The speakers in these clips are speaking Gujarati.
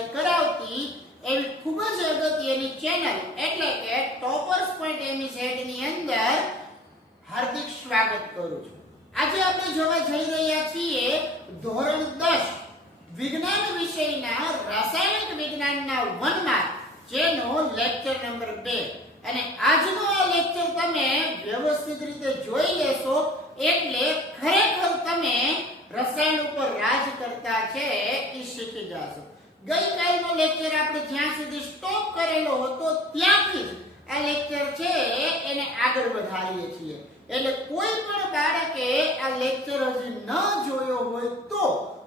તૈયારી કરાવતી એવી ખૂબ જ અગત્યની ચેનલ એટલે કે toppers.mz ની અંદર હાર્દિક સ્વાગત કરું છું. આજે આપણે જોવા જઈ રહ્યા છીએ ધોરણ 10 વિજ્ઞાન વિષયના રાસાયણિક વિજ્ઞાનના 1 માં જેનો લેક્ચર નંબર 2 અને આજનો આ લેક્ચર તમે વ્યવસ્થિત રીતે જોઈ લેશો એટલે ખરેખર તમે રસાયણ ઉપર રાજ કરતા છે એ શીખી જશો. ગઈકાલનો લેક્ચર આપણે જ્યાં સુધી સ્ટોપ કરેલો હતો ત્યાંથી આ લેક્ચર છે એને આગળ વધારીએ છીએ. એટલે કોઈ પણ બાળકે આ લેક્ચર હજી ન જોયો હોય તો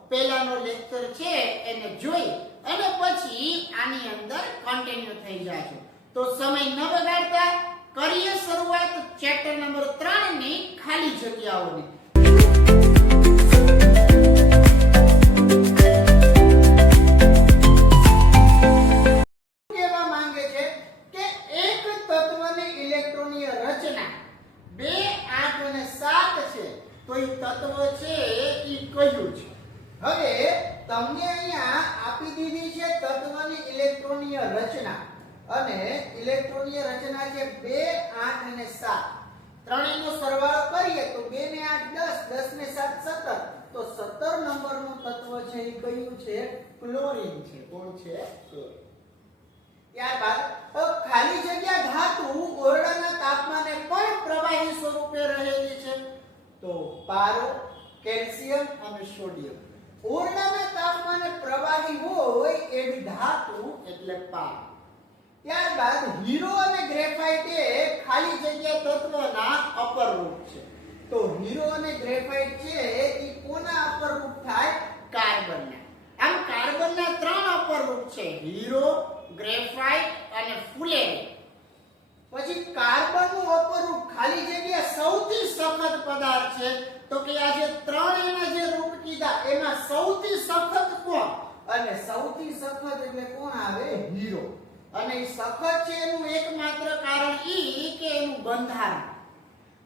પહેલાનો લેક્ચર છે એને જોઈ અને પછી આની અંદર કન્ટિન્યુ થઈ જાજો. તો સમય ન બગાડતા કરીએ શરૂઆત ચેપ્ટર નંબર 3 ની ખાલી જગ્યાઓની. કહેવા માંગે છે કે એક તત્વની ઇલેક્ટ્રોનીય રચના 2, 8 અને 7 છે. તો એ તત્વ છે એ કયું છે? હવે તમને અહીંયા આપી દીધી છે તત્વની ઇલેક્ટ્રોનીય રચના અને ઇલેક્ટ્રોનીય રચના છે 2, 8 અને 7. ત્રણેયનો સરવાળો કરીએ તો 2 ને 8 10, 10 ને 7 17. તો 17 નંબરનું તત્વ છે એ કયું છે? ક્લોરીન છે. કોણ છે? ક્લોરીન. ત્યારબાદ ખાલી જગ્યા ધાતુ ઓરડાના તાપમાને પણ પ્રવાહી સ્વરૂપે રહેલી છે. તો પારો, કેલ્શિયમ અને સોડિયમ. ઓરડાના તાપમાને પ્રવાહી હોય એવી ધાતુ એટલે પારો. ત્યારબાદ હીરો અને ગ્રેફાઇટ એ ખાલી જગ્યા તત્વના અપર રૂપ છે. તો હીરો અને ગ્રેફાઇટ છે એ કોના અપર રૂપ થાય? કાર્બનના. આમ કાર્બનના 3 અપર રૂપ છે: હીરો, ગ્રેફાઇટ અને ફુલેરી. પછી કાર્બનનું અપર રૂપ ખાલી જગ્યા સૌથી સખત પદાર્થ છે. તો કે આ જે ત્રણેયના જે રૂપ કીધા એમાં સૌથી સખત કોણ? અને સૌથી સખત એટલે કોણ આવે? હીરો. અને એ સખત છે એનું એકમાત્ર કારણ ઈ કે એનું બંધારણ.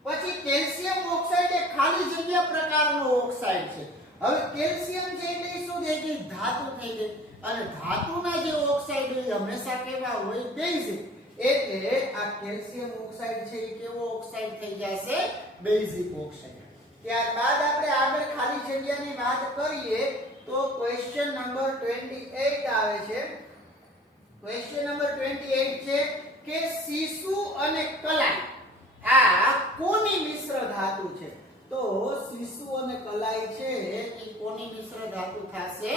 પછી કેલ્શિયમ ઓક્સાઇડ એ ખાલી જગ્યા પ્રકારનો ઓક્સાઇડ છે. હવે કેલ્શિયમ છે એટલે શું છે કે ધાતુ થઈ ગઈ અને ધાતુના જે ઓક્સાઇડ હોય હંમેશા કેવા હોય? બેઝિક. એટલે આ કેલ્શિયમ ઓક્સાઇડ છે એ કેવો ઓક્સાઇડ થઈ જશે? Basic oxide. ત્યારબાદ આપણે આગળ ખાલી જગ્યાની વાત કરીએ તો ક્વેશ્ચન નંબર 28 આવે છે. ક્વેશ્ચન નંબર 28 છે કે સીસુ અને કલાઈ આ કોની મિશ્ર ધાતુ છે? તો સીસુ અને કલાઈ છે એ કોની મિશ્ર ધાતુ થશે?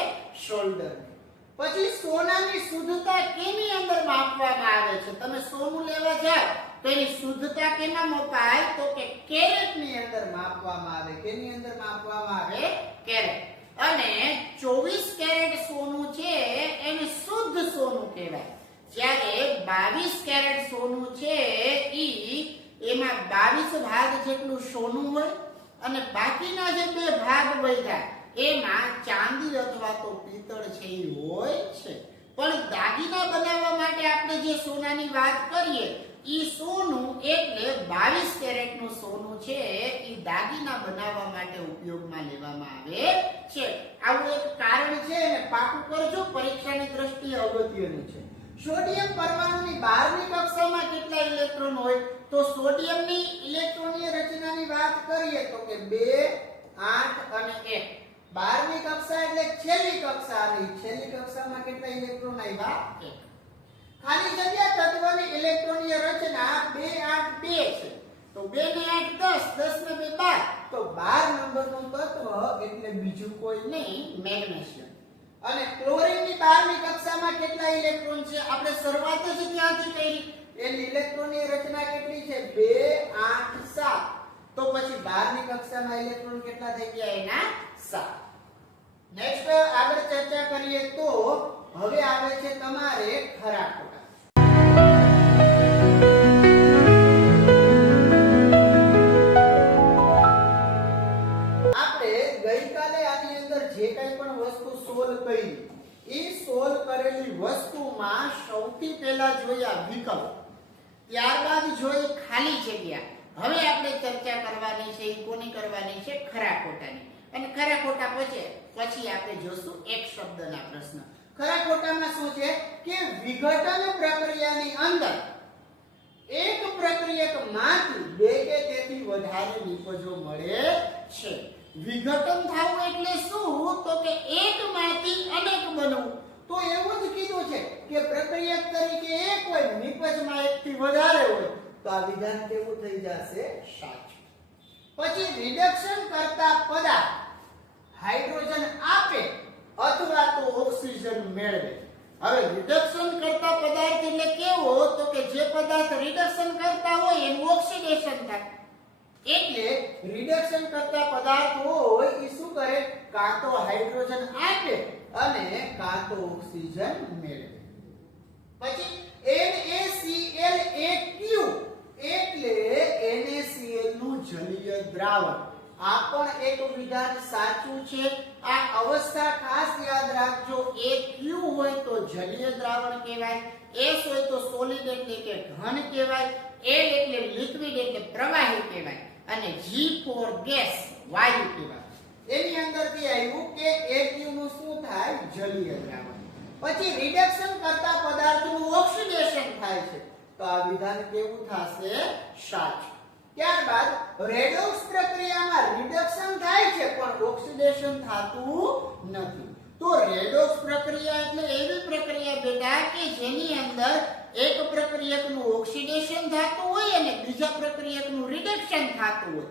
શોલ્ડર. પછી સોનાની શુદ્ધતા કેની અંદર માપવામાં આવે છે? તમે સોનું લેવા જાવ તો એની શુદ્ધતા કેમાં મપાય? તો કે કેરેટ ની અંદર માપવામાં આવે. કેની અંદર માપવામાં આવે? કેરેટ. અને 24 કેરેટ સોનું છે એને શુદ્ધ સોનું કહેવાય. જ્યારે 22 કેરેટ સોનું છે એમાં 22 ભાગ જેટલું સોનું હોય અને બાકીના જે 2 ભાગ વધ્યા એમાં ચાંદી અથવા તો પિત્તળ છે એ હોય છે. પણ દાગીના બનાવવા માટે આપણે જે સોનાની વાત કરીએ ઈ સોનું એટલે 22 કેરેટ નું સોનું છે એ દાગીના બનાવવા માટે ઉપયોગમાં લેવામાં આવે છે. આવું એક કારણ છે અને પાકું કરજો, પરીક્ષાની દ્રષ્ટિએ અગત્યનું છે. સોડિયમ પરમાણુની બહારની કક્ષામાં કેટલા ઇલેક્ટ્રોન હોય? તો સોડિયમની ઇલેક્ટ્રોનીય રચનાની વાત કરીએ તો કે 2, 8 અને 1. બહારની કક્ષા એટલે છેલ્લી કક્ષા આવી. છેલ્લી કક્ષામાં કેટલા ઇલેક્ટ્રોન આવ્યા? 1. ખાલી જગ્યા તત્વની ઇલેક્ટ્રોનીય રચના 2, 8, 2 છે. તો 2 ને 8 10, 10 ને 2 12. તો 12 નંબરનું તત્વ એટલે બીજું કોઈ નહીં, મેગ્નેશિયમ. અને ક્લોરીનની બહારની કક્ષામાં કેટલા ઇલેક્ટ્રોન છે? આપણે શરૂઆત જ ત્યાંથી કરી. એની ઇલેક્ટ્રોનની રચના કેટલી છે? 2, 8, 7. તો પછી બહારની કક્ષામાં ઇલેક્ટ્રોન કેટલા થઈ ગયા? એના 7. નેક્સ્ટ આગળ ચર્ચા કરીએ તો હવે આવે છે તમારે ખરા ખોટા. આપણે ગઈકાલે આની અંદર જે કંઈ પણ વસ્તુ સોલ્વ કરી એ સોલ્વ કરેલી વસ્તુમાં સૌથી પહેલા જોયા વિકલ્પ, ત્યારબાદ જોઈ ખાલી જગ્યા. હવે આપણે ચર્ચા કરવાની છે એ કોની કરવાની છે? ખરા ખોટાની. અને ખરા ખોટા પછી આપણે જોશું એક શબ્દના પ્રશ્ન. ખરા ખોટામાં શું છે કે વિઘટન પ્રક્રિયાની અંદર એક પ્રક્રિયકમાંથી બે કે તેથી વધારે નિપજો મળે છે. વિઘટન થવું એટલે શું તો કે એકમાંથી અનેક બનવું. તો એવું જ કીધું છે કે પ્રક્રિયક તરીકે એક હોય નિપજમાં એકથી વધારે હોય તો આ વિધાન કેવું થઈ જશે સાચું. પછી રિડક્શન કરતા પદાર્થ હાઇડ્રોજન આપે અથવા તો ઓક્સિજન મેળવે. હવે રિડક્શન કરતા પદાર્થ એટલે કેવો તો કે જે પદાર્થ રિડક્શન કરતા હોય એનું ઓક્સિડેશન થાય. એટલે રિડક્શન કરતા પદાર્થ હોય એ શું કરે કાં તો હાઇડ્રોજન આપે અને કાં તો ઓક્સિજન મેળવે. પછી NaCl2 એટલે NaCl નું જલીય દ્રાવણ. આ પણ એક વિધાન સાચું છે. આ અવસ્થા ખાસ યાદ રાખજો. AQ હોય તો જલીય દ્રાવણ કહેવાય, S હોય તો સોલિડ એટલે કે ઘન કહેવાય, L એટલે લિક્વિડ એટલે પ્રવાહી કહેવાય અને G4 ગેસ વાયુ કહેવાય. એની અંદરથી આવ્યું કે AQ નું શું થાય જલીય દ્રાવણ. પછી રિડક્શન કરતા પદાર્થનું ઓક્સિડેશન થાય છે તો આ વિધાન કેવું થશે સાચું. ત્યારબાદ રેડોક્સ પ્રક્રિયામાં રિડક્શન થાય છે પણ ઓક્સિડેશન થતું નથી. તો રેડોક્સ પ્રક્રિયા એટલે એવી પ્રક્રિયા બેટા કે જેની અંદર એક પ્રક્રિયકનું ઓક્સિડેશન થતું હોય અને બીજા પ્રક્રિયકનું રિડક્શન થતું હોય.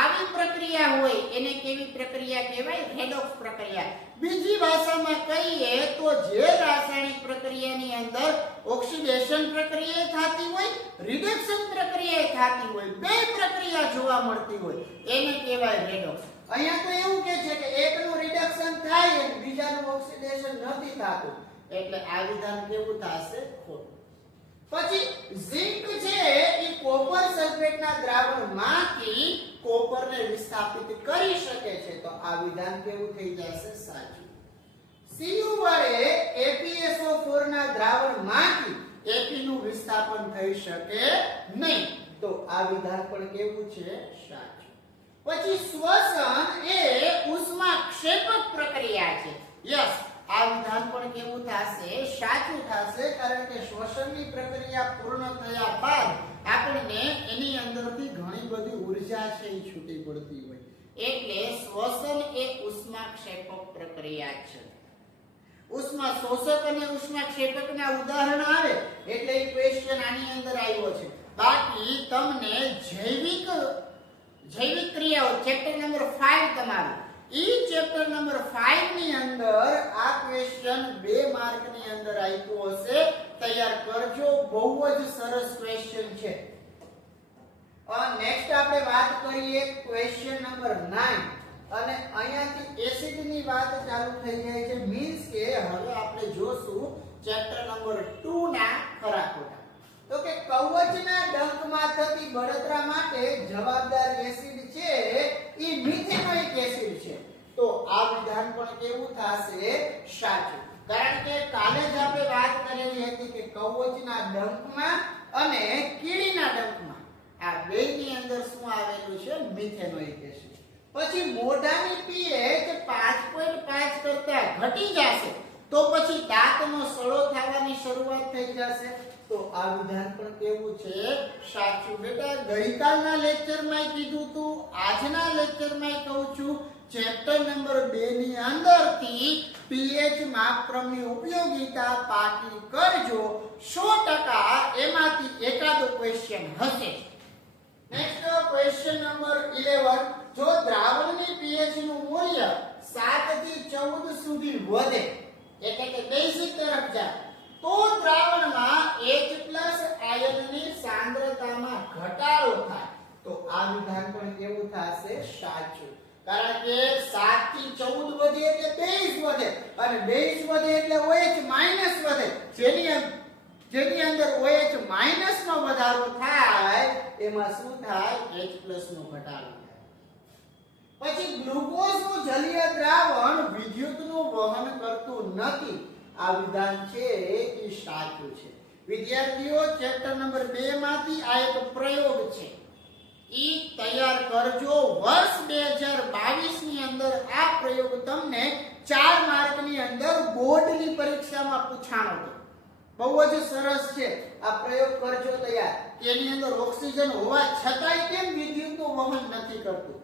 આવી પ્રક્રિયા હોય એને કેવી પ્રક્રિયા કહેવાય રેડોક્સ પ્રક્રિયા. બીજી ભાષામાં કહીએ તો જે રાસાયણિક પ્રક્રિયાની અંદર ઓક્સિડેશન પ્રક્રિયા થતી હોય રિડક્શન પ્રક્રિયા થતી હોય બે પ્રક્રિયા જોવા મળતી હોય એને કહેવાય રેડોક્સ. અહીંયા તો એવું કે છે કે એકનું રિડક્શન થાય અને બીજાનું ઓક્સિડેશન નથી થતું એટલે આ વિધાન કેવું થશે ખોટું. પછી ઝિંક છે એ કોપર સલ્ફેટના દ્રાવણમાંથી કોપરને વિસ્થાપિત કરી શકે છે તો આ વિધાન કેવું થઈ જશે સાચું. Cu વડે FeSO4 ના દ્રાવણમાંથી Fe નું વિસ્થાપન થઈ શકે નહીં તો આ વિધાન પણ કેવું છે સાચું. પછી શ્વસન એ ઉષ્માક્ષેપક પ્રક્રિયા છે. યસ આ વિધાન પણ કેવું થશે સાચું થશે કારણ કે શ્વસનની પ્રક્રિયા પૂર્ણ થયા બાદ આપણને એની અંદરથી ઘણી બધી ઊર્જા છે એ છૂટી પડતી હોય એટલે શ્વસન એ ઉષ્માક્ષેપક પ્રક્રિયા છે. ઉષ્મા શોષક અને ઉષ્માક્ષેપકના ઉદાહરણ આવે એટલે એ ક્વેશ્ચન આની અંદર આવ્યો છે. બાકી તમને જૈવિક ક્રિયાઓ ચેપ્ટર નંબર 5 તમારું ઈ ચેપ્ટર નંબર 5 ની અંદર આ ક્વેશ્ચન 2 માર્ક ની અંદર આપ્યો હશે. તૈયાર કરજો. બહુ જ સરસ ક્વેશ્ચન છે. નેક્સ્ટ આપણે વાત કરીએ ક્વેશ્ચન નંબર 9 અને અહીંયાથી એસિડ ની વાત ચાલુ થઈ જાય છે. મીન્સ કે હવે આપણે જોશું ચેપ્ટર નંબર 2 ના ખરા ખોટા. તો કે કવચના ડંખમાં થતી બળતરા માટે જવાબદાર એસિડ છે ઈ મિથેનોઇક એસિડ છે તો આ વિધાન પણ કેવું થશે સાચું. કારણ કે કાલે જ આપણે વાત કરેલી હતી કે કવચના ડંખમાં અને કીડીના ડંખમાં આ બેની અંદર શું આવેલું છે મિથેનોઇક એસિડ. પછી મોઢાની pH 5.5 કરતા ઘટી જશે તો પછી દાંતનો સડો થવાની શરૂઆત થઈ જશે તો આ વિધાન પણ કેવું છે સાચું. બેટા ગઈકાલના લેક્ચરમાં કીધું તું આજના લેક્ચરમાં કહું છું ચેપ્ટર નંબર 2 ની અંદરથી pH માપક્રમની ઉપયોગિતા પાકી કરજો. 100% એમાંથી એકાદો ક્વેશ્ચન હશે. નેક્સ્ટ ક્વેશ્ચન નંબર 11 જો દ્રાવણની pH નું મૂલ્ય 7 થી 14 સુધી વધે એટલે કે બેઝિક તરફ જાય તો દ્રાવણમાં H+ આયનની સાંદ્રતામાં ઘટાડો થાય તો આ વિધાન પણ કેવું થશે સાચું. કારણ કે 7 થી 14 વધે એટલે બેઝ વધે અને બેઝ વધે એટલે OH- વધે જેની અંદર OH- નો વધારો થાય એમાં શું થાય H+ નો ઘટાડો થાય. પછી ગ્લુકોઝનું જલીય દ્રાવણ વિદ્યુતનું વહન કરતું નથી આ વિધાન છે એ સાચું છે. વિદ્યાર્થીઓ ચેપ્ટર નંબર 2 માંથી આ એક પ્રયોગ છે. ઈ તૈયાર કરજો. વર્ષ 2022 ની અંદર આ પ્રયોગ તમને 4 માર્કની અંદર બોર્ડની પરીક્ષામાં પૂછાણો હતો. બહુ જ સરસ છે. આ પ્રયોગ કરજો તૈયાર. તેની અંદર ઓક્સિજન હોવા છતાંય કેમ વિદ્યુતનું વહન નથી કરતું.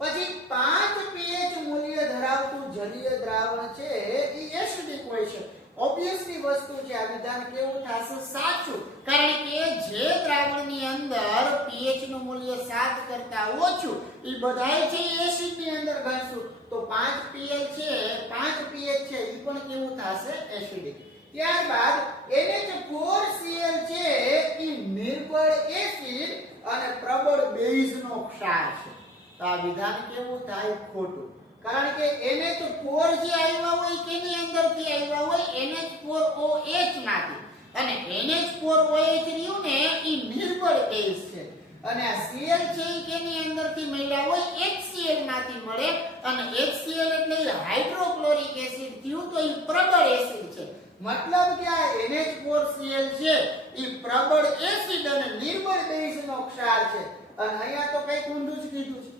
પછી 5 pH મૂલ્ય ધરાવતું જલીય દ્રાવણ છે એ એસિડિક હોય છે. ઓબ્વિયસલી વસ્તુ છે. આ વિધાન કેવું થશે? સાચું. કારણ કે જે દ્રાવણની અંદર pH નું મૂલ્ય 7 કરતા ઓછું એ બધાય છે એસિડ ની અંદર ગણશું તો 5 pH છે એ પણ કેવું થશે? એસિડિક. ત્યારબાદ NH4Cl છે એ નિર્બળ એસિડ અને પ્રબળ બેઝ નો ક્ષાર છે. તો આ વિધાન કેવું થાય? ખોટું. કારણ કે NH4 જે આવ્યા હોય કેની અંદરથી આવ્યા હોય? NH4OH માંથી. અને NH4OH રહ્યું ને એ નિર્બળ બેઝ છે. અને આ Cl છે એ કેની અંદરથી મળ્યા હોય? HCl માંથી મળે. અને HCl એટલે હાઇડ્રોક્લોરિક એસિડ થયું તો એ પ્રબળ એસિડ છે. મતલબ કે આ NH4Cl છે એ પ્રબળ એસિડ અને નિર્બળ બેઝ નો ક્ષાર છે. અને અહીંયા તો કઈ ઊંધું જ કીધું છે.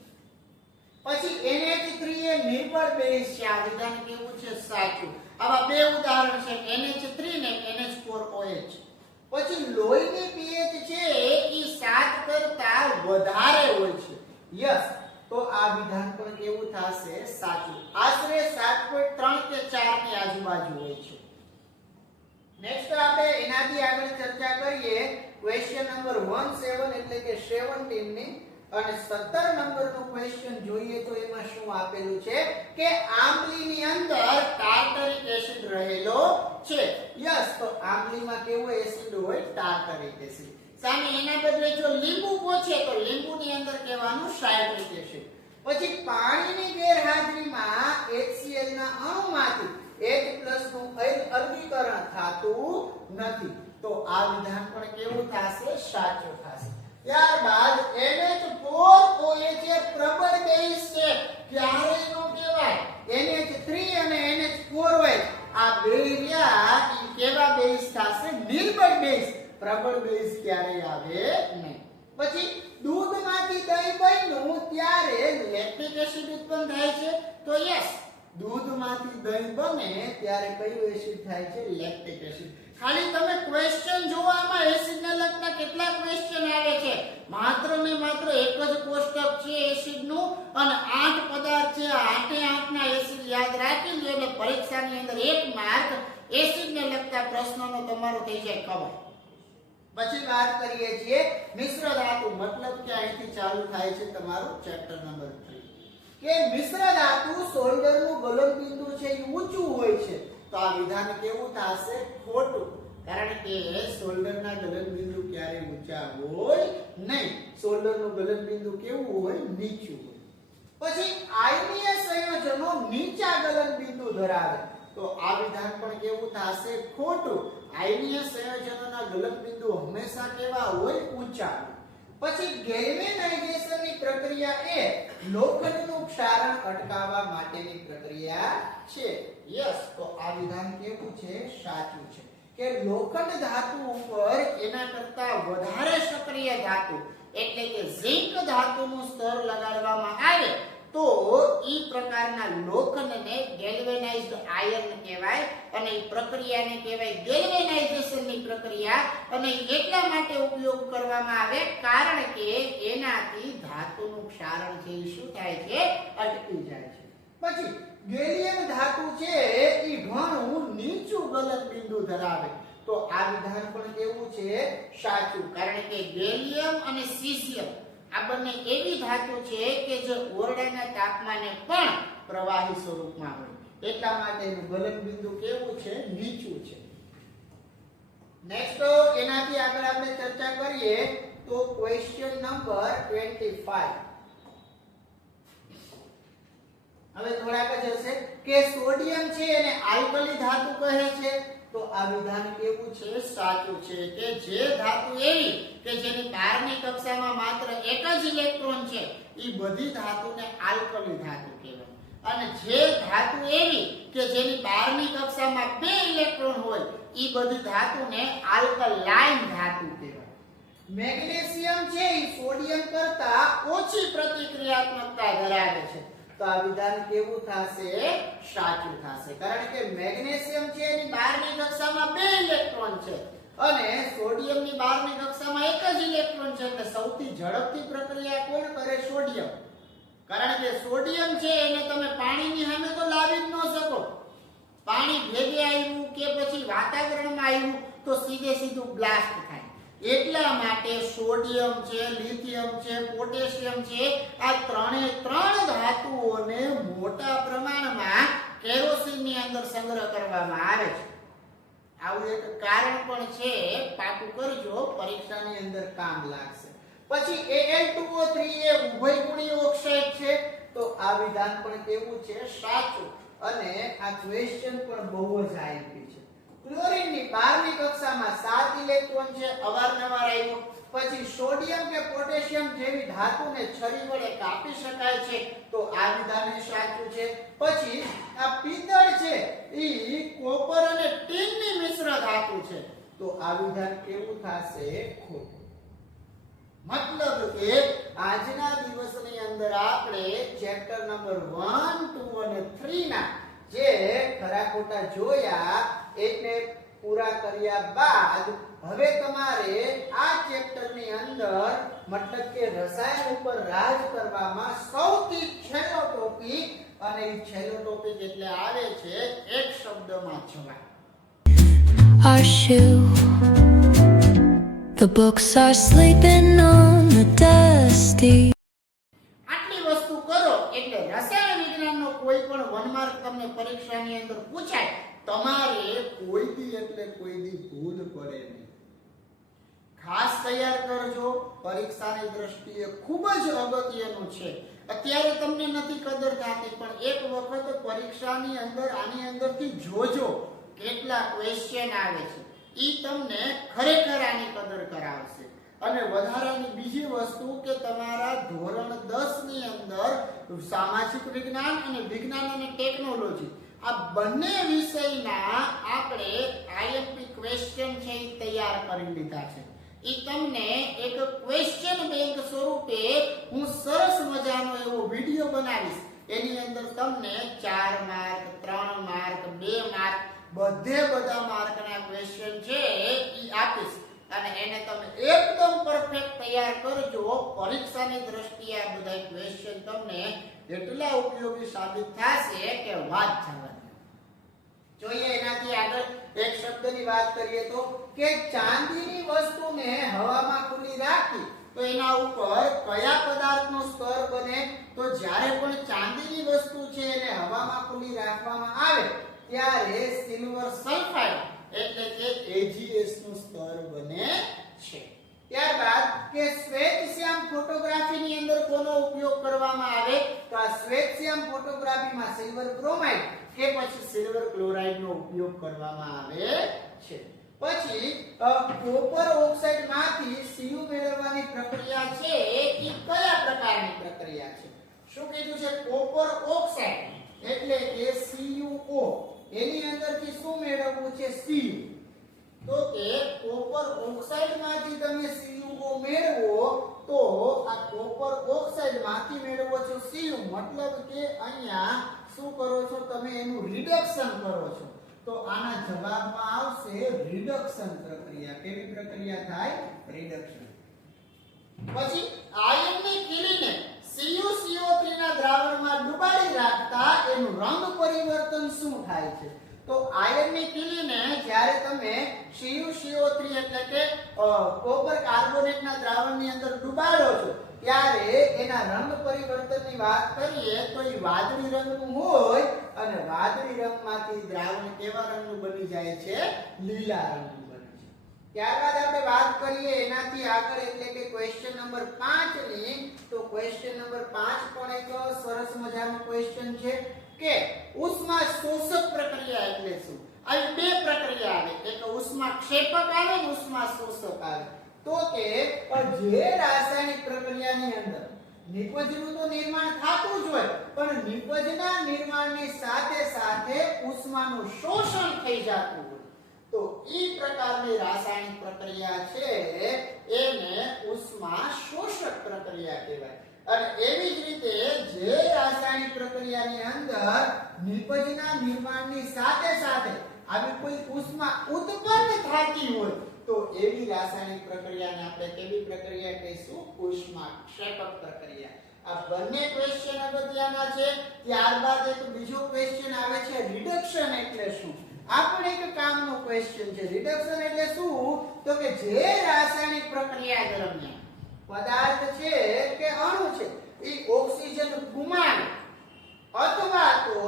પછી NH3 એ નિર્બળ બેઝ છે. આ વિધાન કેવું છે? સાચું. આવા બે ઉદાહરણ છે, NH3 ને NH4OH. પછી લોહીની pH છે એ 7 કરતા વધારે હોય છે. યસ. તો આ વિધાન પણ કેવું થશે? સાચું. આશરે 7.3 કે 4 ની આજુબાજુ હોય છે. નેક્સ્ટ આપણે એનાથી આગળ ચર્ચા કરીએ. ક્વેશ્ચન નંબર 17 એટલે કે 17 ની અને 17 નંબરનો ક્વેશ્ચન જોઈએ તો એમાં શું આપેલું છે કે આંબલીની અંદર ટાર્ટરિક એસિડ રહેલો છે. યસ. તો આંબલીમાં કેવો એસિડ હોય? Tartaric acid. સામે એના બદલે જો લીંબુ પૂછે તો લીંબુની અંદર કહેવાનું સાઇટ્રિક એસિડ. પછી પાણીની ગેરહાજરીમાં HCl ના અણુમાંથી H+ નું અર્ગીકરણ થતું નથી. તો આ વિધાન પણ કેવું થશે? સાચું થશે. ત્યારબાદ NH4OH એ પ્રબળ બેઝ છે. ક્યારે નો કહેવાય? NH3 અને NH4OH આ બે રહ્યા ઈ કેવા બેઝ થશે? નિર્બળ બેઝ. પ્રબળ બેઝ ક્યારે આવે નહીં. પછી દૂધમાંથી દહીં બન્યું ત્યારે લેક્ટિક એસિડ ઉત્પન્ન થાય છે. તો યસ, દૂધમાંથી દહીં બને ત્યારે કયું એસિડ થાય છે? Lactic acid. ખાલી તમે ક્વેશ્ચન જોવામાં એસિડ ને લગતા કેટલા ક્વેશ્ચન આવે છે. માત્ર ને માત્ર એક જ કોષ્ટક છે એસિડ નું અને 8 પદાર્થ છે. 8 ના એસિડ યાદ રાખી લો એટલે પરીક્ષાની અંદર 1 માર્ક એસિડ ને લગતા પ્રશ્નોનો તમારો થઈ જાય કવર. પછી વાત કરીએ છીએ મિશ્ર ધાતુ. મતલબ કે અહીંથી ચાલુ થાય છે તમારું ચેપ્ટર નંબર 3 કે મિશ્ર ધાતુ સોલ્ડરનું ગલનબિંદુ છે એ ઊંચું હોય છે. તો આ વિધાન કેવું થશે? ખોટું. કારણ કે સોલ્ડરના ગલનબિંદુ ક્યારે ઊંચા હોય નહીં. સોલ્ડરનું ગલનબિંદુ કેવું હોય? નીચું હોય. પછી આયનીય સંયોજનો નીચા ગલનબિંદુ ધરાવે. તો આ વિધાન પણ કેવું થશે? ખોટું. આયનીય સંયોજનોના ગલનબિંદુ હંમેશા કેવા હોય? ઊંચા. પછી ગેલ્વેનાઇઝેશનની પ્રક્રિયા એ લોખંડનું ક્ષારણ અટકાવવા માટેની પ્રક્રિયા છે. યસ. તો આ વિધાન કેવું છે? સાચું છે. કે લોખંડ ધાતુ ઉપર એના કરતા વધારે સક્રિય ધાતુ એટલે કે ઝિંક ધાતુનું સ્તર લગાડવામાં આવે તો ઈ પ્રકારના લોખંડને ગેલ્વેનાઇઝ્ડ આયર્ન કહેવાય. અને ઈ પ્રક્રિયાને કહેવાય ગેલ્વેનાઇઝેશનની પ્રક્રિયા. અને એટલા માટે ઉપયોગ કરવામાં આવે કારણ કે એનાથી ધાતુનું ક્ષારણ છે એ શું થાય છે? અટકી જાય છે. પછી ગેલિયમ ધાતુ છે એ ઘણું નીચું ગલનબિંદુ ધરાવે. તો આ વિધાન પણ કેવું છે? સાચું. કારણ કે ગેલિયમ અને સીઝિયમ આ બંને એવી ધાતુ છે કે જે ઓરડાના તાપમાને પણ પ્રવાહી સ્વરૂપમાં હોય. એટલા માટે એનું ગલનબિંદુ કેવું છે? નીચું છે. નેક્સ્ટ એનાથી આગળ આપણે ચર્ચા કરીએ તો ક્વેશ્ચન નંબર 25. હવે થોડાક જ હશે કે સોડિયમ છે એને આલ્કલી ધાતુ કહે છે. તો આ વિધાન કેવું છે? સાચું છે. કે જે ધાતુ એવી કે જેની બહારની કક્ષામાં માત્ર એક જ ઇલેક્ટ્રોન છે એ બધી ધાતુને આલ્કલી ધાતુ કહેવાય. અને જે ધાતુ એવી કે જેની બહારની કક્ષામાં 2 ઇલેક્ટ્રોન હોય એ બધી ધાતુને આલ્કલાઇન ધાતુ કહેવાય. મેગ્નેશિયમ છે એ સોડિયમ કરતા ઓછી પ્રતિક્રિયાત્મકતા ધરાવે છે. તો આ વિધાન કેવું થશે? સાચું થશે. કારણ કે મેગ્નેશિયમ છે એની બહારની કક્ષામાં 2 ઇલેક્ટ્રોન છે અને સોડિયમની બહારની કક્ષામાં 1 જ ઇલેક્ટ્રોન છે. એટલે સૌથી ઝડપથી પ્રક્રિયા કોણ કરે? સોડિયમ. કારણ કે સોડિયમ છે એને તમે પાણીની સામે તો લાવી જ ન શકો. પાણી ભેગે આવ્યું કે પછી વાતાવરણમાં આવ્યું તો સીધે સીધું બ્લાસ્ટ થાય. એટલા માટે સોડિયમ છે, લિથિયમ છે, પોટેશિયમ છે, આ ત્રણે ત્રણ ધાતુઓને મોટા પ્રમાણમાં કેરોસીનની અંદર સંગ્રહ કરવામાં આવે છે. આવું એક કારણ પણ છે, પાકું કરજો, પરીક્ષાની અંદર કામ લાગશે. પછી Al2O3 એ ઉભયગુણી ઓક્સાઇડ છે. તો આ વિધાન પણ કેવું છે? સાચું. અને આ ક્વેશ્ચન પણ બહુ જ આઈપી છે. ક્લોરીનની બહારની કક્ષામાં 7 ઇલેક્ટ્રોન છે, અવારનવાર આવ્યો. પછી સોડિયમ કે પોટેશિયમ જેવી ધાતુને છરી વડે કાપી શકાય છે. તો આ વિધાન સાચું છે. પછી આ પિત્તળ છે ઈ કોપર અને ટીનની મિશ્ર ધાતુ છે. તો આ વિધાન કેવું થશે? ખોટું. મતલબ કે આજના દિવસની અંદર આપણે ચેપ્ટર નંબર 1, 2 અને 3 ના જે ખરા ખોટા જોયા એને પૂરા કર્યા બાદ હવે તમારે આ ચેપ્ટરની અંદર મતલબ કે રસાયણ ઉપર રાજ કરવામાં સૌથી છેલ્લો ટોપિક, અને એ છેલ્લો ટોપિક એટલે આવે છે એક શબ્દમાં જવાબ. The books are sleeping on the dusty. આટલી વસ્તુ કરો એટલે રસાયણ વિજ્ઞાનનો કોઈ પણ 1 માર્ક તમને પરીક્ષાની અંદર પૂછાય, તમારે કોઈ દી એટલે કોઈ દી ભૂલ પડે નહીં. ખાસ તૈયાર કરજો, પરીક્ષાની દ્રષ્ટિએ ખૂબ જ અગત્યનું છે. અત્યારે તમને નથી કદર થતી, પણ એક વખત પરીક્ષાની અંદર આની અંદરથી જોજો કેટલા ક્વેશ્ચન આવે છે. ઈ તમને ખરેખર આની કદર કરાવશે. અને વધારાની બીજી વસ્તુ કે તમારા ધોરણ 10 ની અંદર સામાજિક વિજ્ઞાન અને વિજ્ઞાન અને ટેકનોલોજી આ બંને વિષયના આપણે આઈએમપી ક્વેશ્ચન છે એ તૈયાર કરી લીધા છે. ઈ તમને એક ક્વેશ્ચન બેંક સ્વરૂપે હું સરસ મજાનો એવો વિડિયો બનાવીશ. એની અંદર તમને 4 માર્ક, 3 માર્ક, 2 માર્ક બધા માર્કના ક્વેશ્ચન છે ઈ આપીશ. અને એને તમે એકદમ પરફેક્ટ તૈયાર કરજો. પરીક્ષાની દ્રષ્ટિએ આ બધા ક્વેશ્ચન તમને એટલા ઉપયોગી સાબિત થશે કે વાત જવા દો. જોઈએ એનાથી આગળ એક શબ્દની વાત કરીએ તો કે ચાંદીની વસ્તુને હવામાં ખુલ્લી રાખી તો એના ઉપર કયા પદાર્થનો સ્તર બને? તો જ્યારે પણ ચાંદીની વસ્તુ છે એને હવામાં ખુલ્લી રાખવામાં આવે ત્યારે સિલ્વર સલ્ફાઇડ એટલે કે AgS નું સ્તર બને છે. ત્યારબાદ કે શ્વેતશ્યામ ફોટોગ્રાફીની અંદર કોનો ઉપયોગ કરવામાં આવે? તો આ શ્વેતશ્યામ ફોટોગ્રાફીમાં સિલ્વર બ્રોમાઇડ કે પછી સિલ્વર ક્લોરાઇડ નો ઉપયોગ કરવામાં આવે છે. પછી કોપર ઓક્સાઇડ માંથી Cu મેળવવાની પ્રક્રિયા છે એ કયા પ્રકારની પ્રક્રિયા છે? શું કીધું છે? કોપર ઓક્સાઇડ એટલે કે CuO, એની અંદરથી શું મેળવવું છે? Cu. તો કે કોપર ઓક્સાઇડ માંથી તમે CuO મેળવો તો આ કોપર ઓક્સાઇડ માંથી મેળવો છો Cu, મતલબ કે અહીંયા શું કરો છો તમે? એનું રિડક્શન કરો છો. તો આના જવાબમાં આવશે રિડક્શન પ્રક્રિયા. કેવી પ્રક્રિયા થાય? રિડક્શન. પછી આયનની ખીલીને CuCO3 ના દ્રાવણમાં ડુબાડી રાખતા એનું રંગ પરિવર્તન શું થાય છે? તો આયનની ખીલીને જ્યારે તમે CuCO3 એટલે કે કોપર કાર્બોનેટના દ્રાવણની અંદર ડુબાડો છો ત્યારે એના રંગ પરિવર્તનની વાત કરીએ તો એ વાદળી રંગનું હોય અને વાદળી રંગમાંથી દ્રાવણ કેવા રંગનું બની જાય છે? લીલા રંગનું બને છે. ત્યારબાદ આપણે વાત કરીએ એનાથી આગળ એટલે કે ક્વેશ્ચન નંબર 5 ની. તો ક્વેશ્ચન નંબર 5 પણ એક સરસ મજાનો ક્વેશ્ચન છે કે ઉષ્મા શોષક પ્રક્રિયા એટલે શું? અહીં બે પ્રક્રિયા આવે, એક ઉષ્મા ક્ષેપક આવે ને ઉષ્મા શોષક આવે. તો કે જે રાસાયણિક પ્રક્રિયાની અંદર નિપજનું તો નિર્માણ થતું જ હોય, પણ નિપજના નિર્માણની સાથે સાથે ઉષ્માનું શોષણ થઈ જતું હોય, તો ઈ પ્રકારની રાસાયણિક પ્રક્રિયા છે એને ઉષ્મા શોષક પ્રક્રિયા કહેવાય. અને એવી જ રીતે જે રાસાયણિક પ્રક્રિયાની અંદર નિપજના નિર્માણની સાથે સાથે આવી કોઈ ઉષ્મા ઉત્પન્ન થતી હોય તો એવી રાસાયણિક પ્રક્રિયાને આપણે કેવી પ્રક્રિયા કહીશું? ઉષ્માક્ષેપક પ્રક્રિયા. આ બંને ક્વેશ્ચન અગત્યના છે. ત્યારબાદ એક બીજો ક્વેશ્ચન આવે છે, રિડક્શન એટલે શું? આ પણ એક કામનો ક્વેશ્ચન છે. રિડક્શન એટલે શું? તો કે જે રાસાયણિક પ્રક્રિયા દરમિયાન પદાર્થ છે કે અણુ છે એ ઓક્સિજન ગુમાવે અથવા તો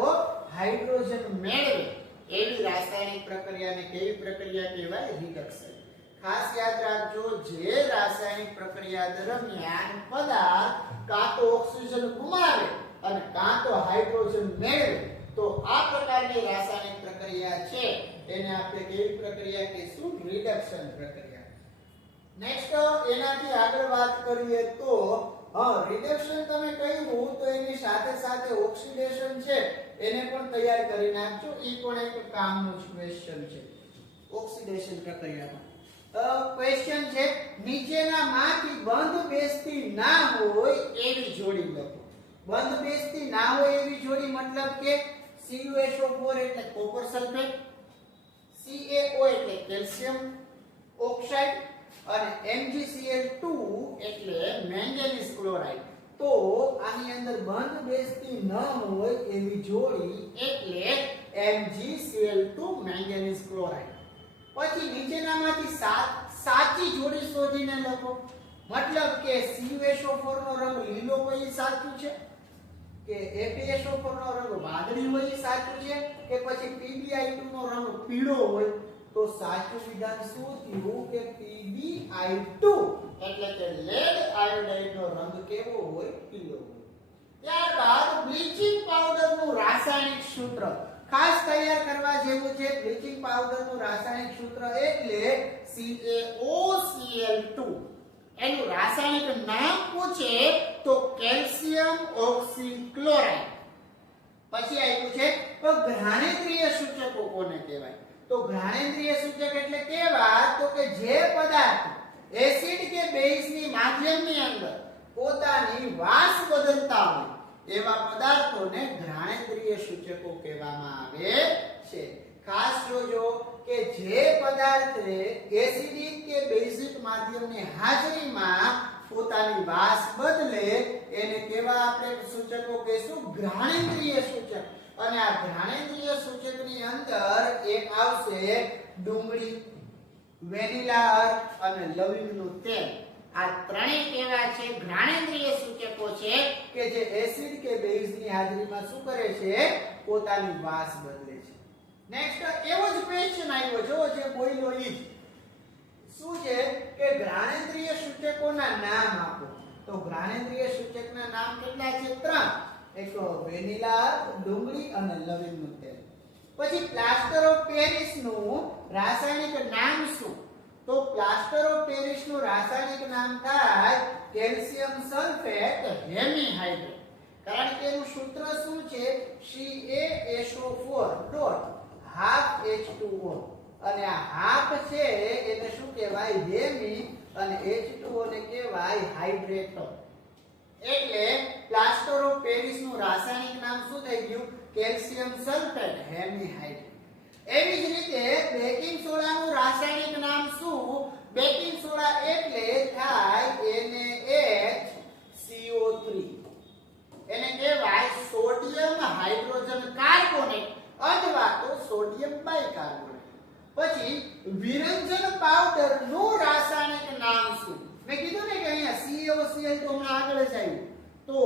હાઇડ્રોજન મેળવે એવી રાસાયણિક પ્રક્રિયાને કેવી પ્રક્રિયા કહેવાય? રિડક્શન. ખાસ યાદ રાખજો, જે રાસાયણિક પ્રક્રિયા દરમિયાન પદાર્થ કાં તો ઓક્સિજન ગુમાવે અને કાં તો હાઇડ્રોજન મેળવે તો આ પ્રકારની રાસાયણિક પ્રક્રિયા છે એને આપણે કેવી પ્રક્રિયા કહીશું? રિડક્શન પ્રક્રિયા. નેક્સ્ટ એનાથી આગળ વાત કરીએ તો રિડક્શન તમે કહ્યું તો એની સાથે સાથે ઓક્સિડેશન છે એને પણ તૈયાર કરી નાખજો. ઈ પણ એક કામનો જ ક્વેશ્ચન છે. ઓક્સિડેશન પ્રક્રિયામાં ક્વેશ્ચન છે, નીચેનામાંથી બંધ બેસતી ના હોય એવી જોડી લખો. બંધ બેસતી ના હોય એવી જોડી મતલબ કે CuSO4 એટલે કોપર સલ્ફેટ, CaO એટલે કેલ્શિયમ ઓક્સાઇડ અને MgCl2 એટલે મેંગેનીઝ ક્લોરાઇડ. તો આની અંદર બંધ બેસતી ન હોય એવી જોડી એટલે MgCl2 મેંગેનીઝ ક્લોરાઇડ. પછી નીચેનામાંથી સાચી જોડી શોધીને લખો. મતલબ કે CuSO4 નો રંગ લીલો હોય એ સાચું છે કે FeSO4 નો રંગ વાદળી હોય એ સાચું છે કે પછી PbI2 નો રંગ પીળો હોય? તો સાચું વિધાન શું થયું કે PbI2 એટલે કે લેડ આયોડાઇડ નો રંગ કેવો હોય? પીળો હોય. ત્યારબાદ બ્લીચિંગ પાવડર નું રાસાયણિક સૂત્ર ખાસ તૈયાર કરવા જેવું છે. બ્લીચિંગ પાવડર નું રાસાયણિક સૂત્ર એટલે CaOCl2. એનું રાસાયણિક નામ પૂછે તો કેલ્શિયમ ઓક્સીક્લોરાઇડ. પછી આપ્યું છે તો ઘ્રાણેન્દ્રિય સૂચકો કોને કહેવાય? તો ઘ્રાણેન્દ્રિય સૂચક એટલે કેવા? તો કે જે પદાર્થ એસિડ કે બેઝ ની માધ્યમની અંદર પોતાની વાસ બદલતા હોય એવા પદાર્થોને ઘ્રાણેન્દ્રિય સૂચકો કહેવામાં આવે છે. ખાસ જોજો કે જે પદાર્થે એસિડિક કે બેઝિક માધ્યમની હાજરીમાં પોતાની વાસ બદલે એને કેવા આપણે સૂચકો કહીશું? ઘ્રાણેન્દ્રિય સૂચક. અને આ ઘ્રાણેન્દ્રિય સૂચકની અંદર એક આવશે ડુંગળી, વેનીલા અર્ક અને લવિંગનું તેલ. આ ત્રણેય કેવા છે? ઘ્રાણેન્દ્રિય સૂચકો છે કે જે એસિડ કે બેઝની હાજરીમાં શું કરે છે? પોતાની વાસ બદલે છે. નેક્સ્ટ એવો જ ક્વેશ્ચન આવ્યો જો જે બોલ્યો ઈ જ. શું છે કે ઘ્રાણેન્દ્રિય સૂચકોના નામ આપો. તો ઘ્રાણેન્દ્રિય સૂચકના નામ કેટલા છે? 3. એક વેનીલા, ડુંગળી અને લવિંગનું તેલ. પછી પ્લાસ્ટર ઓફ પેરિસ નું રાસાયણિક નામ શું? તો પ્લાસ્ટર ઓફ પેરિસ નું રાસાયણિક નામ થાય કેલ્શિયમ સલ્ફેટ હેમીહાઇડ્રેટ. કારણ કે એનું સૂત્ર શું છે? CaSO4 dot half H2O. અને આ હાફ છે એને શું કહેવાય? હેમી. અને H2O ને કહેવાય હાઇડ્રેટ. એટલે પ્લાસ્ટર ઓફ પેરિસ નું રાસાયણિક નામ શું થઈ ગયું? Calcium sulphate hemihydrate. એવી જ રીતે બેકિંગ સોડા નું રાસાયણિક નામ શું? બેકિંગ સોડા એટલે થાય NaHCO3. એને કહેવાય સોડિયમ હાઇડ્રોજન કાર્બોનેટ અથવા તો સોડિયમ બાયકાર્બોનેટ. પછી વિરંજન પાવડર નું રાસાયણિક નામ શું? મેં કીધું ને કે અહીંયા CaOCl તો હમણાં આગળ જ આવ્યું. તો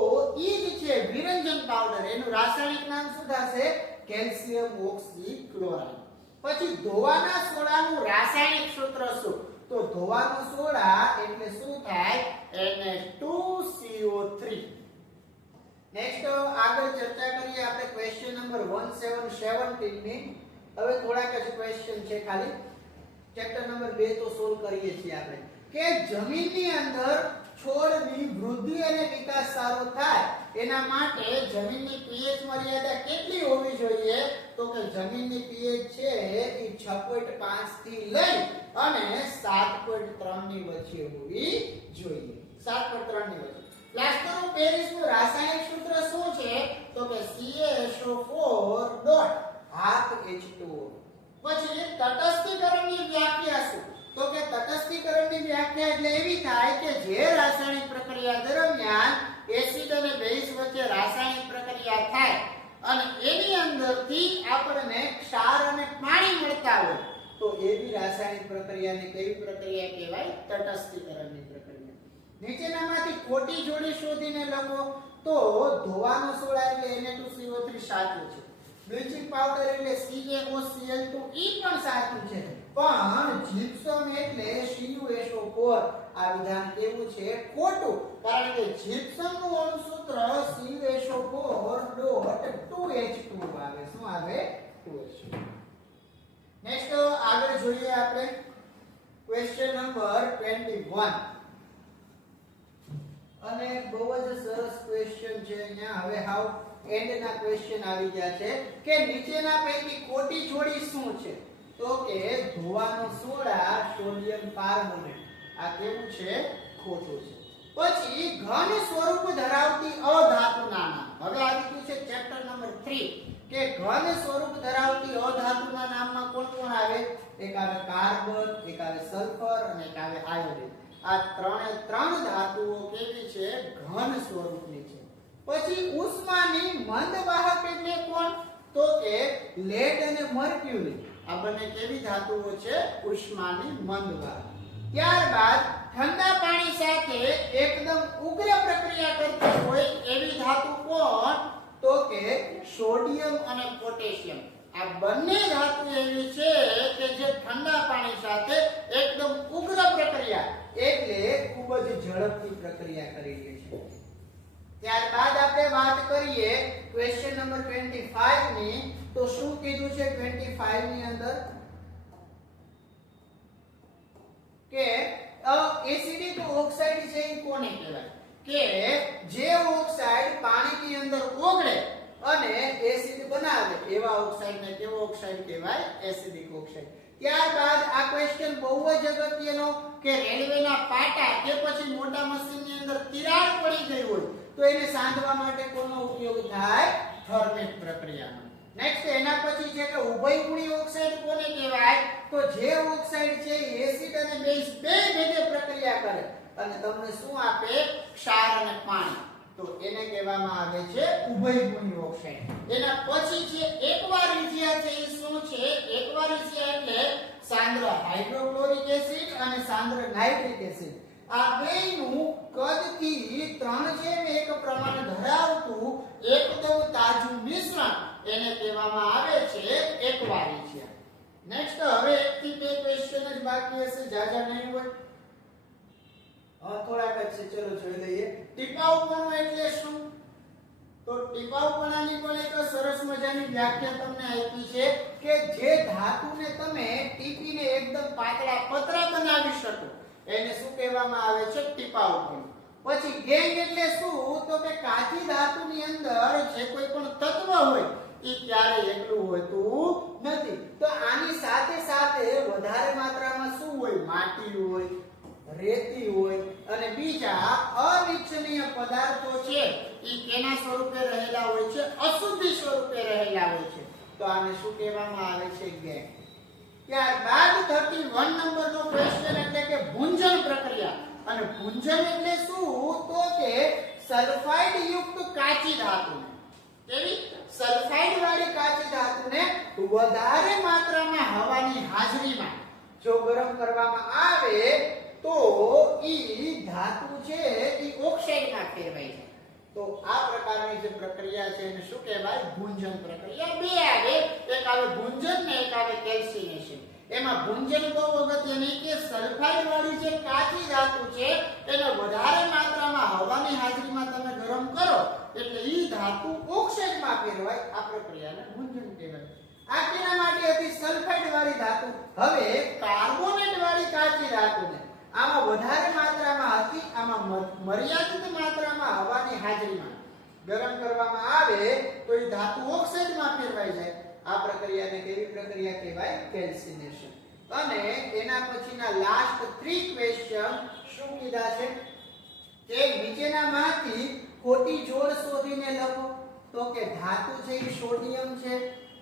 ઈ જ છે વિરંજન પાવડર. એનું રાસાયણિક નામ શું થશે? Calcium oxychloride. પછી ધોવાના સોડાનું રાસાયણિક સૂત્ર શું? તો ધોવાનો સોડા એટલે શું થાય? Na2CO3. નેક્સ્ટ આગળ ચર્ચા કરીએ આપણે ક્વેશ્ચન નંબર 1717 ની. હવે થોડાક જ ક્વેશ્ચન છે ખાલી. ચેપ્ટર નંબર 2 તો સોલ્વ કરીએ છીએ આપણે કે જમીનની અંદર છોડની વૃદ્ધિ અને વિકાસ સારો થાય એના માટે જમીનની પીએચ મર્યાદા કેટલી હોવી જોઈએ? તો કે જમીનની પીએચ છે એ 6.5 થી લઈ અને 7.3 ની વચ્ચે હોવી જોઈએ. 7.3 ની વચ્ચે. પ્લાસ્ટર ઓફ પેરિસનું રાસાયણિક સૂત્ર શું છે? તો કે CaSO4 half H2O. પછી તટસ્થીકરણની વ્યાખ્યા શું? તો કે તટસ્થીકરણની વ્યાખ્યા એટલે એવી થાય કે જે રાસાયણિક પ્રક્રિયા દરમિયાન એસિડ અને બેઝ વચ્ચે રાસાયણિક પ્રક્રિયા થાય અને એની અંદરથી આપણને ક્ષાર અને પાણી મળતા હોય તો એવી રાસાયણિક પ્રક્રિયાને કેવી પ્રક્રિયા કહેવાય? તટસ્થીકરણની પ્રક્રિયા. નીચેનામાંથી ખોટી જોડી શોધીને લખો. તો ધોવાનો સોડા એટલે Na2CO3 સાચું છે. બ્લીચિંગ પાવડર એટલે CaOCl2 ઈ પણ સાચું છે. પણ જીપ્સમ એટલે CuSO4 આ વિધાન કેવું છે? ખોટું. કારણ કે જીપ્સમનું અણુસૂત્ર CuSO4.2H2 આવે. શું આવે? 2H2. નેક્સ્ટ આગળ જોઈએ આપણે ક્વેશ્ચન નંબર 21 અને બહુ જ સરસ ક્વેશ્ચન છે. અહીંયા હવે હાવ એન્ડના ક્વેશ્ચન આવી ગયા છે કે નીચેના પૈકી ખોટી જોડી શું છે? તો કે ધોવાનો સોડા સોડિયમ કાર્બોનેટ આ કેવું છે? ખોટું છે. પછી ઘન સ્વરૂપ ધરાવતી અધાતુના નામ. હવે આવી ગયું છે ચેપ્ટર નંબર 3 કે ઘન સ્વરૂપ ધરાવતી અધાતુના નામમાં કોણ કોણ આવે? એક આવે કાર્બન, એક આવે સલ્ફર અને એક આવે આયોડિન. આ ત્રણે ત્રણ ધાતુઓ કેવી છે? ઘન સ્વરૂપની છે. પછી ઉષ્માની મંદવાહક એટલે કોણ? તો કે લેડ અને મર્ક્યુરી આ બંને કેવી ધાતુઓ છે? ઉષ્માની મંદવાહક. ત્યારબાદ ઠંડા પાણી સાથે એકદમ ઉગ્ર પ્રક્રિયા કરતી હોય એવી ધાતુ કોણ? તો કે સોડિયમ અને પોટેશિયમ. આ બંને ધાતુ એવી છે કે જે ઠંડા પાણી સાથે એકદમ ઉગ્ર પ્રક્રિયા એટલે ખૂબ જ ઝડપથી પ્રક્રિયા કરી લે છે. ત્યારબાદ આપણે વાત કરીએ ક્વેશ્ચન નંબર 25 ની. તો શું કીધું છે 25 ની અંદર? કે એસિડિક ઓક્સાઇડ છે એ કોને કહેવાય? કે જે ઓક્સાઇડ પાણીની અંદર ઓગળે અને એસિડ બનાવે એવા ઓક્સાઇડને કેવો ઓક્સાઇડ કહેવાય? Acidic oxide. ત્યારબાદ આ ક્વેશ્ચન બહુ જ અગત્યનો કે રેલવેના પાટા કે પછી મોટા મશીનની અંદર તિરાડ પડી ગઈ હોય તો એને સાંધવા માટે કોનો ઉપયોગ થાય? થર્મેટ પ્રક્રિયાનો. નેક્સ્ટ એના પછી છે કે ઉભયગુણી ઓક્સાઇડ કોને કહેવાય? તો જે ઓક્સાઇડ છે એસિડ અને બેઝ બે ભેગે પ્રક્રિયા કરે અને તમને શું આપે? ક્ષાર અને પાણી. તો એને કહેવામાં આવે છે ઉભયગુણી ઓક્સાઇડ. એના પછી છે એક્વારિજિયા છે. એ શું છે? એક્વારિજિયા એટલે સાંદ્ર હાઇડ્રોક્લોરિક એસિડ અને સાંદ્ર નાઇટ્રિક એસિડ. આ બેયનું કદથી 3:1 પ્રમાણ ધરાવતું એકદમ તાજું મિશ્રણ એને કહેવામાં આવે છે એક્વારિજિયા. નેક્સ્ટ હવે 1 થી 2 ક્વેશ્ચન જ બાકી હશે, જાજા નહીં હોય. થોડાક જ છે, ચલો જોઈ લઈએ. ટીપાઉપણું એટલે શું? તો ટીપાઉપણાની પણ એક સરસ મજાની વ્યાખ્યા તમને આપી છે કે જે ધાતુને તમે ટીપીને એકદમ પાતળા પતરા બનાવી શકો એને શું કહેવામાં આવે છે? ટીપાઉપણું. પછી ગેંગ એટલે શું? તો કે કાચી ધાતુની અંદર જે કોઈ પણ તત્વ હોય એ ક્યારેય એકલું હોતું નથી. તો આની સાથે સાથે વધારે માત્રામાં શું હોય? માટી હોય, રેતી હોય અને બીજા અનિચ્છનીય પદાર્થો છે એ કેના સ્વરૂપે રહેલા હોય છે? અશુદ્ધિ સ્વરૂપે રહેલા હોય છે. તો આને શું કહેવામાં આવે છે? ગેંગ. ત્યારબાદ 31 નંબરનો ક્વેશ્ચન એટલે કે ભૂંજન પ્રક્રિયા. અને ભૂંજન એટલે શું? તો કે સલ્ફાઇડ યુક્ત કાચી ધાતુને કેવી? સલ્ફાઇડ વાળી કાચી ધાતુને વધારે માત્રામાં હવાની હાજરીમાં જો ગરમ કરવામાં આવે તો ઈ ધાતુ છે ઈ ઓક્સાઇડમાં ફેરવાય છે. તો આ પ્રકારની જે પ્રક્રિયા છે એને શું કહેવાય? ભૂંજન પ્રક્રિયા. બે આવે, એક આવે ભૂંજન ને એક આવે કેલ્સિનેશન. એમાં ભૂંજન બહુ અગત્યની કે સલ્ફાઇડ વાળી જે કાચી ધાતુ છે એને વધારે માત્રામાં હવાની હાજરીમાં તમે ગરમ કરો એટલે ઈ ધાતુ ઓક્સાઇડમાં ફેરવાય. આ પ્રક્રિયાને ભૂંજન કહેવાય. આ કેના માટે હતી? સલ્ફાઇડ વાળી ધાતુ. હવે કાર્બોનેટ વાળી કાચી ધાતુને આમાં વધારે માત્રામાં હોવાથી આમાં મર્યાદિત માત્રામાં હવાની હાજરીમાં ગરમ કરવામાં આવે તો એ ધાતુ ઓક્સાઇડમાં ફેરવાઈ જાય. આ પ્રક્રિયાને કેવી પ્રક્રિયા કહેવાય? કેલ્સિનેશન. અને એના પછીના લાસ્ટ 3 ક્વેશ્ચન શું કીધા છે કે નીચેનામાંથી ખોટી જોડ શોધીને લખો. તો કે ધાતુ છે એ સોડિયમ છે,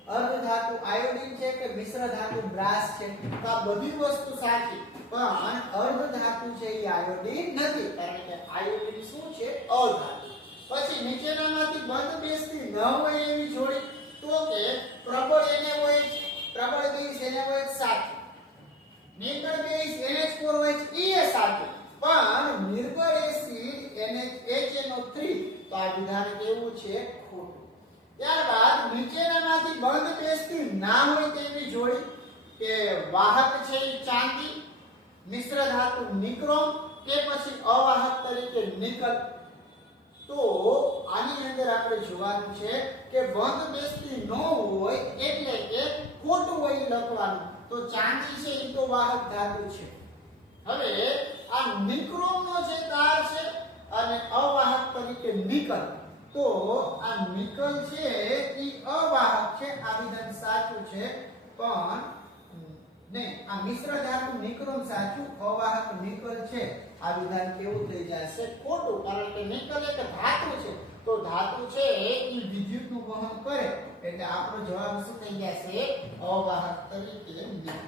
અર્ધ ધાતુ આયોડિન છે કે મિશ્ર ધાતુ બ્રાસ છે. તો આ બધી વસ્તુ સાચી, પણ અર્ધ ધાતુ છે એ આયોડિન નથી, કારણ કે આયોડિન શું છે? અધાતુ. પછી નીચેનામાંથી બંધ બેસતી ન હોય એવી જોડી. તો કે પ્રબળ NaOH, પ્રબળ બેઝ NaOH સાચું, નિર્બળ બેઝ NH4 હોય એ સાચું, પણ નિર્બળ એસિડ HNO3 તો આ વિધાન કેવું છે? ખોટું. ત્યારબાદ નીચેનામાંથી બંધ બેસતી ના હોય તેવી જોડી કે વાહક છે એ ચાંદી, મિશ્ર ધાતુ નિક્રોમ કે પછી અવાહક તરીકે નિકલ. તો આની અંદર આપણે જોવાનું છે કે બંધ બેસતી ન હોય એટલે કે ખોટું હોય લખવાનું. તો ચાંદી છે એ તો વાહક ધાતુ છે. હવે આ નિક્રોમનો જે તાર છે અને અવાહક તરીકે નિકલ, તો આ નિકલ છે એ અવાહક છે. આ વિધાન સાચું છે, પણ ને આ મિશ્ર ધાતુ નિક્રોમ સાચું, અવાહક નિકલ છે આ વિધાન કેવું થઈ જશે? ખોટું, કારણ કે નિકલ એક ધાતુ છે. તો ધાતુ છે એ વિદ્યુતનું વહન કરે, એટલે આપણો જવાબ શું થઈ જશે? અવાહક તરીકે નિકલ.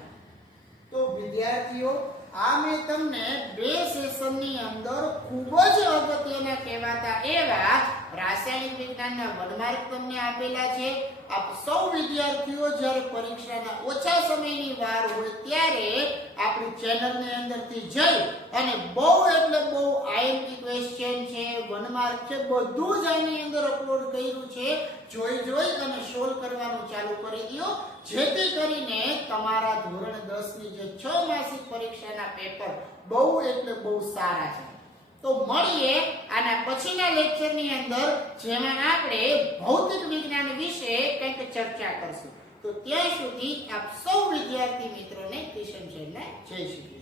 તો વિદ્યાર્થીઓ, આ મેં તમને 2 સેશનની અંદર ખૂબ જ અગત્યના કહેવાતા એવા રાસાયણિક વિજ્ઞાનના વનમાર્ગ તમને આપેલા છે. આપ સૌ વિદ્યાર્થીઓ જ્યારે પરીક્ષાના ઓછા સમયની વાર હોય ત્યારે આપણી ચેનલની અંદરથી જઈ અને બહુ એટલે બહુ આઈએમપી ક્વેશ્ચન છે, વનમાર્ગ છે, બધું જ આની અંદર અપલોડ કર્યું છે. જોઈ અને સોલ્વ કરવાનું ચાલુ કરી દો, જેથી કરીને તમારા ધોરણ 10 ની જે 6 માસિક પરીક્ષાના પેપર બહુ એટલે બહુ સારા છે. તો મળીએ આના પછીના લેક્ચરની અંદર, જેમાં આપણે ભૌતિક વિજ્ઞાન વિશે કંઈક ચર્ચા કરશું. તો ત્યાં સુધી આપ સૌ વિદ્યાર્થી મિત્રોને કિશન સરના જય શ્રી કૃષ્ણ.